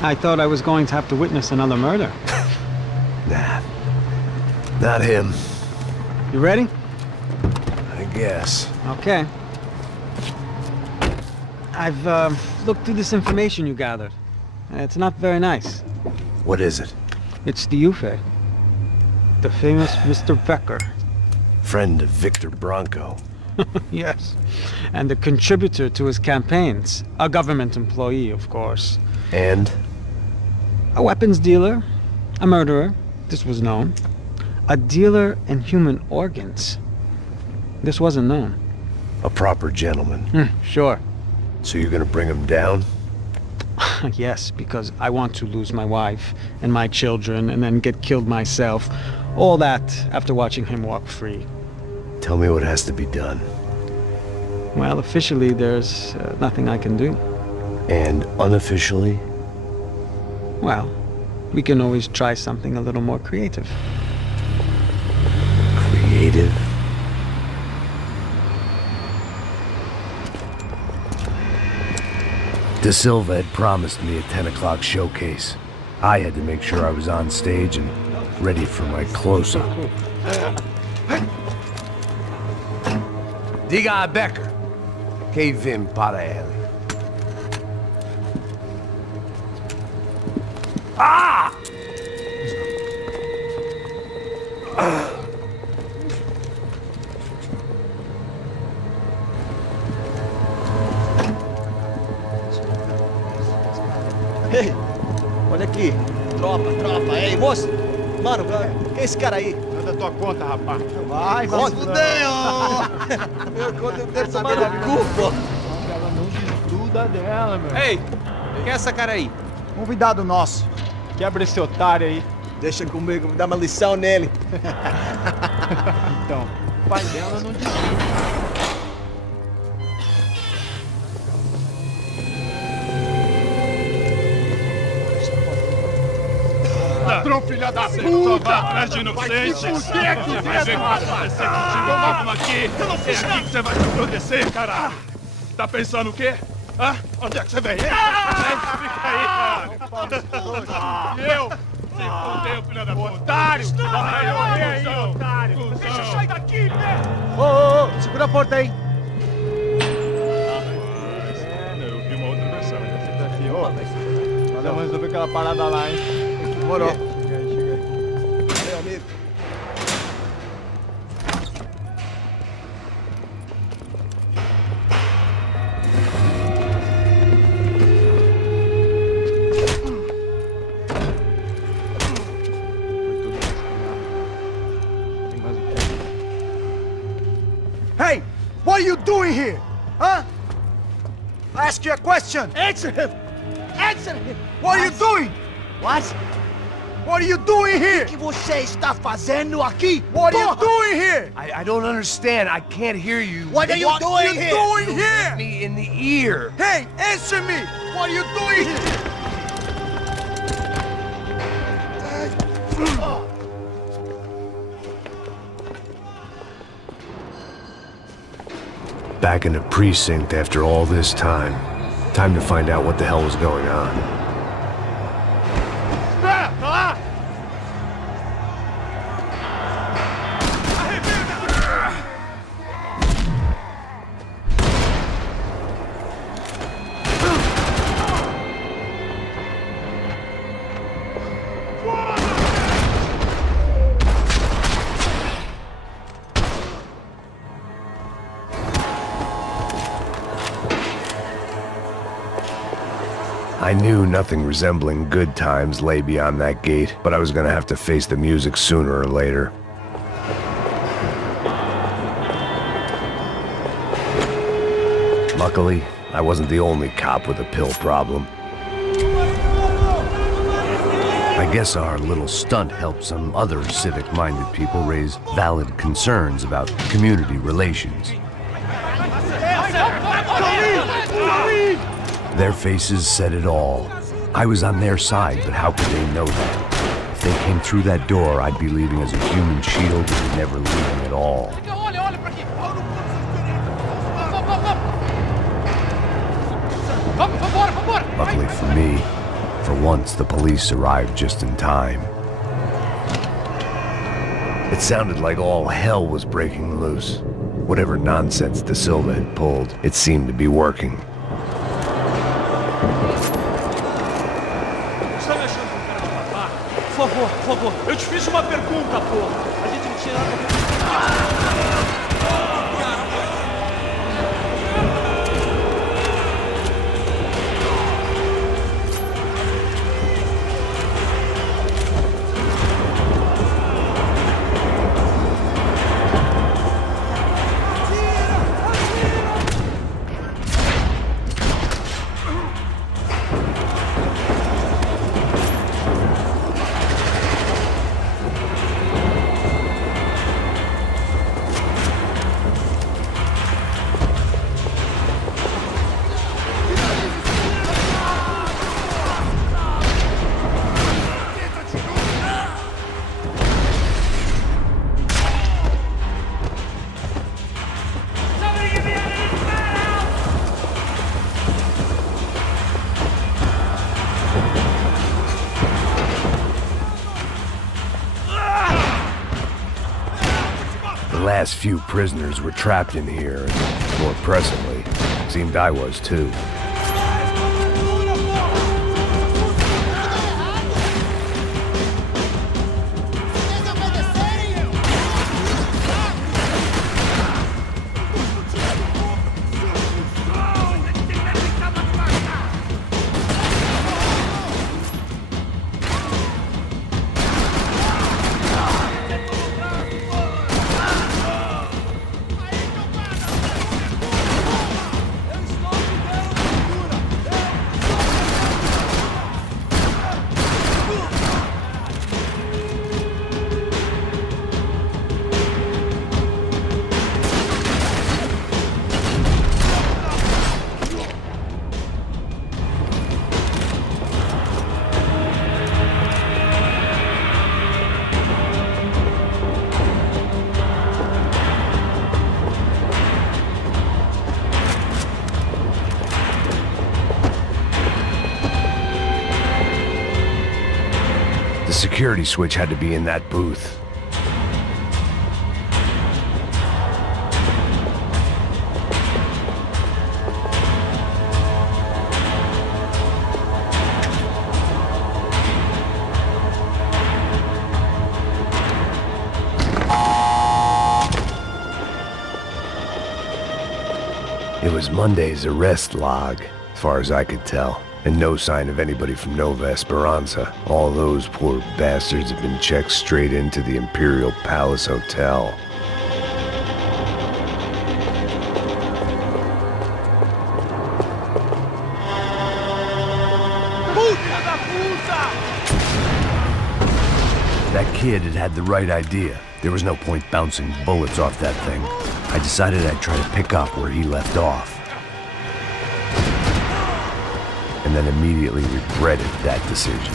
I thought I was going to have to witness another murder. Nah, not him. You ready? I guess. Okay. I've looked through this information you gathered. It's not very nice. What is it? It's the Ufe. The famous Mr. Becker. Friend of Victor Bronco. Yes. And a contributor to his campaigns. A government employee, of course. And? A weapons dealer. A murderer. This was known. A dealer in human organs. This wasn't known. A proper gentleman. Sure. So you're gonna bring him down? Yes, because I want to lose my wife and my children and then get killed myself. All that after watching him walk free. Tell me what has to be done. Well, officially there's nothing I can do. And unofficially? Well, we can always try something a little more creative. Creative? De Silva had promised me a 10 o'clock showcase. I had to make sure I was on stage and ready for my close-up. Diga a Becker. Que vim para ele. Ah! Ei, olha aqui. Tropa. Ei, moço. Mano, quem é esse cara aí? Manda tua conta, rapaz. Vai fudeu! Meu conta deve tomar no cu, pô. Ela não desgruda dela, meu. Ei, quem é essa cara aí? Convidado nosso. Quebra esse otário aí. Deixa comigo, me dá uma lição nele. Então, o pai dela não desgruda. Ladrão, filha da puta! Só vai atrás de inocentes! Por que é que você vai ver quando aparecer contigo mesmo aqui? Eu não fiz nada! É aqui que você vai se proteger, caralho! Tá pensando o quê? Hã? Onde é que você vem? Fica aí, caralho! E eu? Se fudeu, filha da puta! Otário! Vai aí, otário! Deixa eu sair daqui, velho! Ô, segura a porta aí. Eu vi uma outra versão. Vamos resolver aquela parada lá, hein? Demorou. Chega aí. Valeu, amigo. Hey! What are you doing here? Huh? I ask you a question. Answer him! Answer him! What are you doing? What? What are you doing here? O que você está fazendo aqui? What are you doing here? I don't understand. I can't hear you. What are you doing here? Doing here? Me in the ear. Hey, answer me! What are you doing here? Back in the precinct after all this time. Time to find out what the hell was going on. I knew nothing resembling good times lay beyond that gate, but I was gonna have to face the music sooner or later. Luckily, I wasn't the only cop with a pill problem. I guess our little stunt helped some other civic-minded people raise valid concerns about community relations. Their faces said it all. I was on their side, but how could they know that? If they came through that door, I'd be leaving as a human shield that would never leaving at all. Luckily for me, For once, the police arrived just in time. It sounded like all hell was breaking loose. Whatever nonsense De Silva had pulled, it seemed to be working. Você tá me achando com cara de babaca? Por favor, eu te fiz uma pergunta, porra. A gente não tinha nada a ver. The last few prisoners were trapped in here, and more presently, seemed I was too. The security switch had to be in that booth. It was Monday's arrest log, as far as I could tell. And no sign of anybody from Nova Esperanza. All those poor bastards have been checked straight into the Imperial Palace Hotel. That kid had had the right idea. There was no point bouncing bullets off that thing. I decided I'd try to pick up where he left off. And then immediately regretted that decision.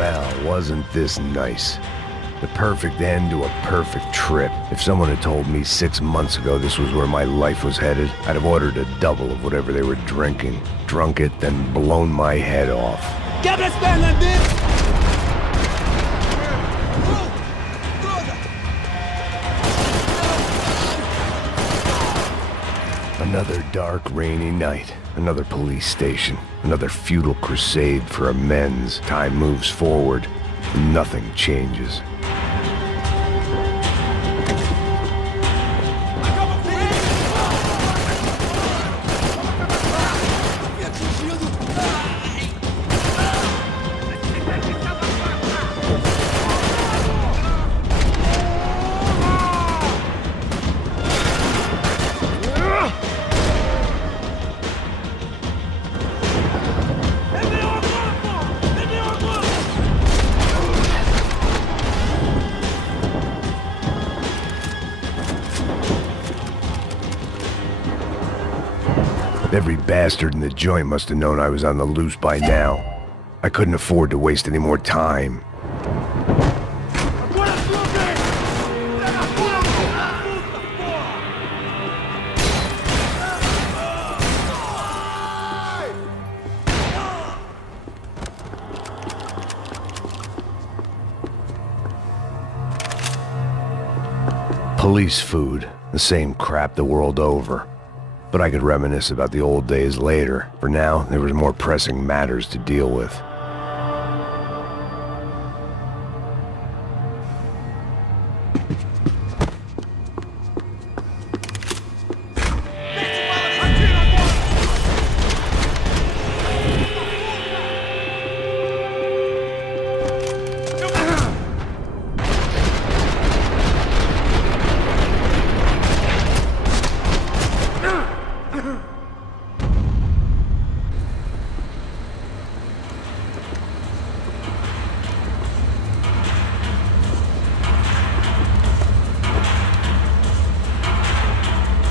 Well, wasn't this nice? The perfect end to a perfect trip. If someone had told me 6 months ago this was where my life was headed, I'd have ordered a double of whatever they were drinking, drunk it, then blown my head off. Another dark, rainy night. Another police station. Another futile crusade for amends. Time moves forward, and nothing changes. Every bastard in the joint must have known I was on the loose by now. I couldn't afford to waste any more time. Police food, the same crap the world over. But I could reminisce about the old days later. For now, there was more pressing matters to deal with.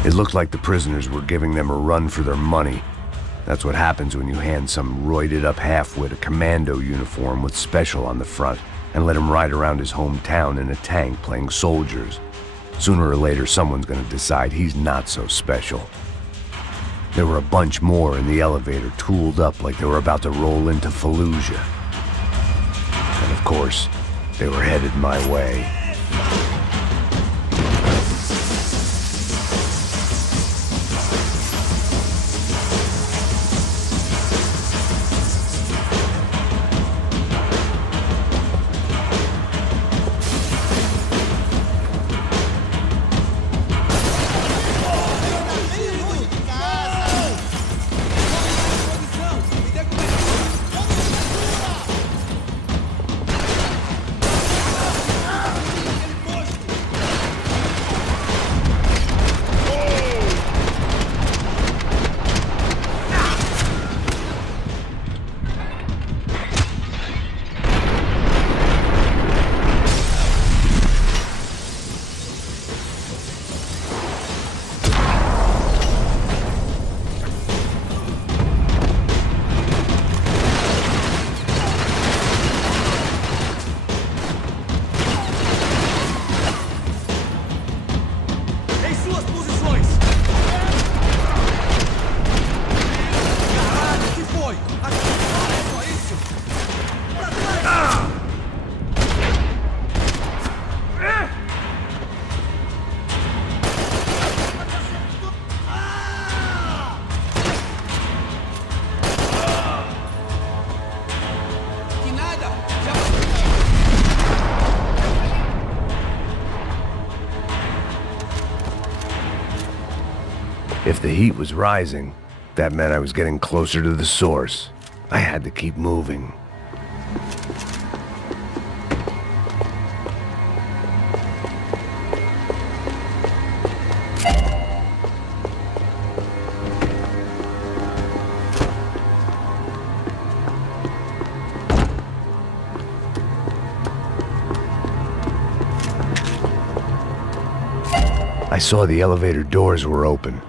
It looked like the prisoners were giving them a run for their money. That's what happens when you hand some roided-up halfwit a commando uniform with special on the front and let him ride around his hometown in a tank playing soldiers. Sooner or later, someone's gonna decide he's not so special. There were a bunch more in the elevator, tooled up like they were about to roll into Fallujah. And of course, they were headed my way. If the heat was rising, that meant I was getting closer to the source. I had to keep moving. I saw the elevator doors were open.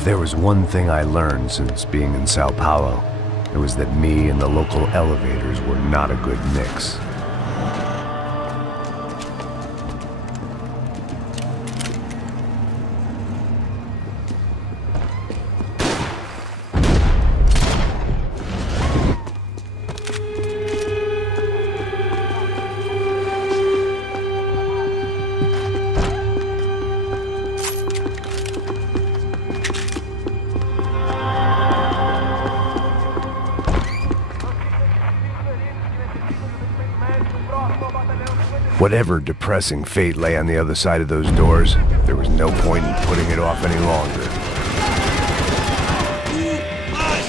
If there was one thing I learned since being in Sao Paulo, it was that me and the local elevators were not a good mix. Whatever depressing fate lay on the other side of those doors, there was no point in putting it off any longer.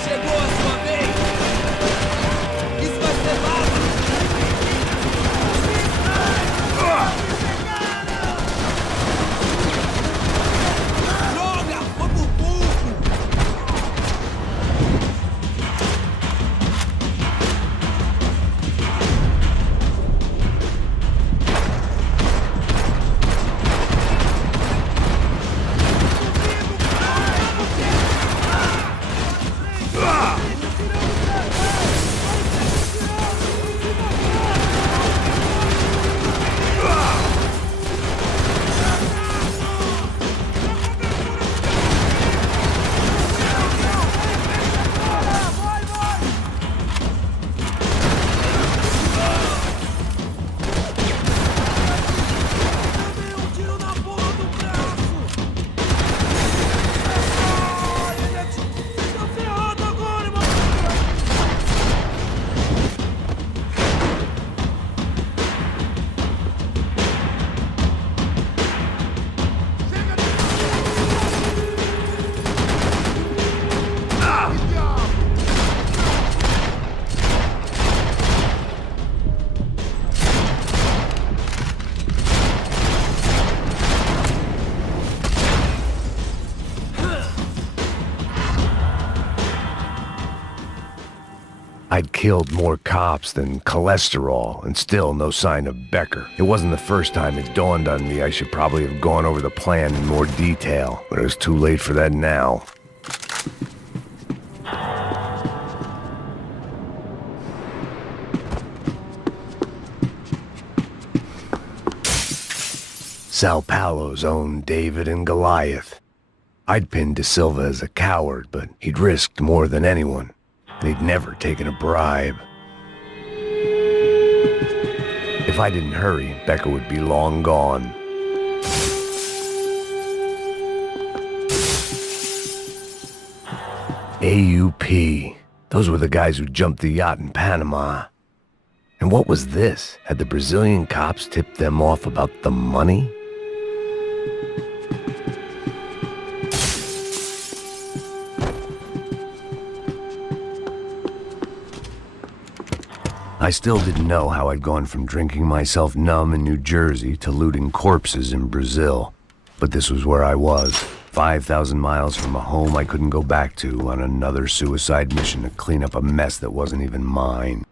Chegou a sua vez! Isso vai ser fácil! Droga! Foi por pouco! I'd killed more cops than cholesterol, and still no sign of Becker. It wasn't the first time it dawned on me I should probably have gone over the plan in more detail, but it was too late for that now. Sao Paulo's own David and Goliath. I'd pinned De Silva as a coward, but he'd risked more than anyone. And he'd never taken a bribe. If I didn't hurry, Becker would be long gone. AUP. Those were the guys who jumped the yacht in Panama. And what was this? Had the Brazilian cops tipped them off about the money? I still didn't know how I'd gone from drinking myself numb in New Jersey to looting corpses in Brazil. But this was where I was, 5,000 miles from a home I couldn't go back to on another suicide mission to clean up a mess that wasn't even mine.